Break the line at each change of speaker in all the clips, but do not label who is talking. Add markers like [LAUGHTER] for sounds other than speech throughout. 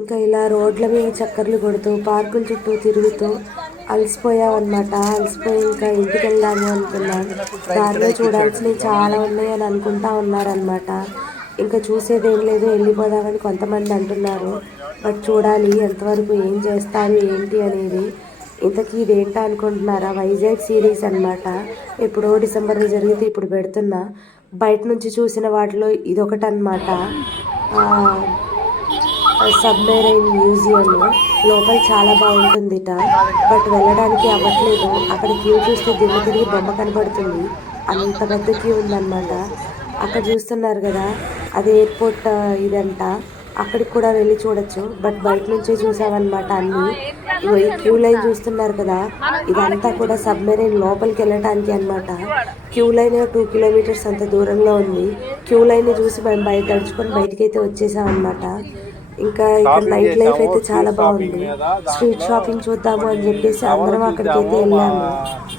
ఇంకా ఇలా రోడ్ల మీద చక్కర్లు కొడుతూ పార్కుల చుట్టూ తిరుగుతూ అలసిపోయామన్నమాట అలసిపోయి ఇంకా ఇంటికి వెళ్దాము అనుకున్నాం దారిలో చూడాల్సినవి చాలా ఉన్నాయి అని అనుకుంటా ఉన్నారనమాట ఇంకా చూసేది ఏం లేదు వెళ్ళిపోదామని కొంతమంది అంటున్నారు. బట్ చూడాలి ఎంతవరకు ఏం చేస్తారు ఏంటి అనేది. ఇంతకీ ఇదేంటా అనుకుంటున్నారా? వైజాగ్ సిరీస్ అన్నమాట. ఎప్పుడో డిసెంబర్లో జరిగితే ఇప్పుడు పెడుతున్నా. బయట నుంచి చూసిన వాటిలో ఇదొకటి అనమాట సబ్మెరైన్ మ్యూజియం. లోపల చాలా బాగుంటుందిట. బట్ వెళ్ళడానికి అవ్వట్లేదు. అక్కడ క్యూ చూస్తే దిమ్మ తిరిగి బొమ్మ కనబడుతుంది అంత పెద్ద క్యూ ఉందన్నమాట. అక్కడ చూస్తున్నారు కదా అది ఎయిర్పోర్ట్ ఇదంట. అక్కడికి కూడా వెళ్ళి చూడొచ్చు. బట్ బయట నుంచే చూసామన్నమాట అన్ని. ఈ క్యూ లైన్ చూస్తున్నారు కదా ఇదంతా కూడా సబ్మెరైన్ లోపలికి వెళ్ళటానికి అన్నమాట. క్యూ లైన్ టూ కిలోమీటర్స్ అంత దూరంలో ఉంది. క్యూ లైన్ చూసి మేము బయట నడుచుకొని బయటకి అయితే ఇంకా ఇక్కడ నైట్ లైఫ్ అయితే చాలా బాగుంది. స్ట్రీట్ షాపింగ్ చూద్దాము అని చెప్పేసి అందరం అక్కడికి అయితే వెళ్ళాము.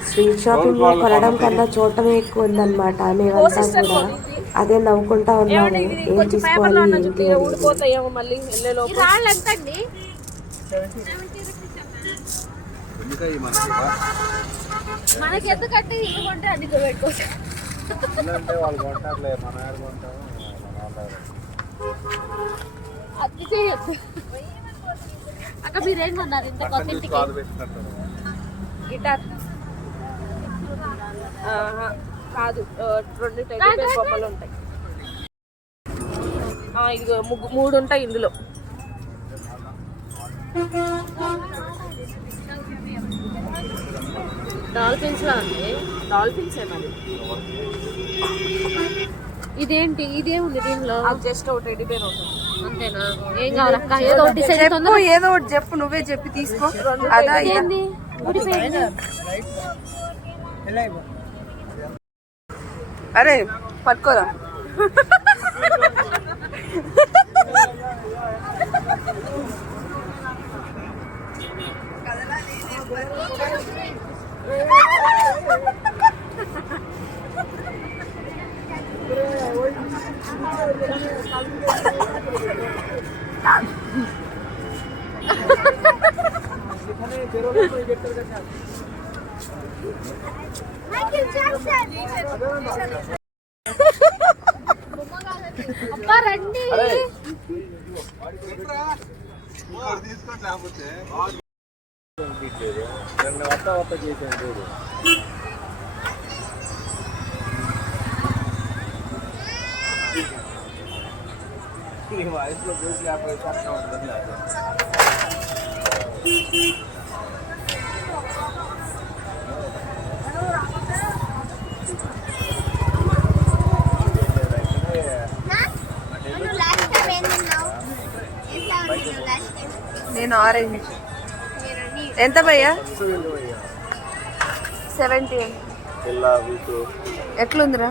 స్ట్రీట్ షాపింగ్లో కొనడం కన్నా చూడటమే ఎక్కువ ఉందన్నమాట. మేమంతా కూడా అదే నవ్వుకుంటా ఉన్నాము. ఏం తీసుకోవాలి?
కొంటే పెట్టుకోవచ్చు
వాళ్ళు కొంటారులే మన ఆడ
చేయొద్దు అక్క మీరేం కొన్నారు ఇంత
గిటార్. కాదు రెండు బేర్ బొమ్మలు ఉంటాయి. ముగ్గు మూడు ఉంటాయి ఇందులో. డాల్ఫిన్స్ లా ఉంది డాల్ఫిన్స్ ఏ మరి.
ఇదేంటి? ఇదేముంది దీనిలో?
జస్ట్ ఒక టెడ్డీ బేర్ ఉంటుంది.
అంతేనా? ఏం కావాలక్క ఏదో ఒకటి డిసైడ్
చెప్పు ఏదో ఒకటి చెప్పు నువ్వే చెప్పి తీసుకో. అదా ఇదా?
ఏంది ఊడిపోయింది
అరే పట్టుకోరా. [LAUGHS]
అబ్బా రండి
తీసుకోండి లేకపోతే ఈ వయసులో చూసి లేకపోతే అట్లా ఉంటుంది అది.
నేను ఆరెంజ్. ఎంత భయ్యా? సెవెంటీ. ఎట్లుందిరా?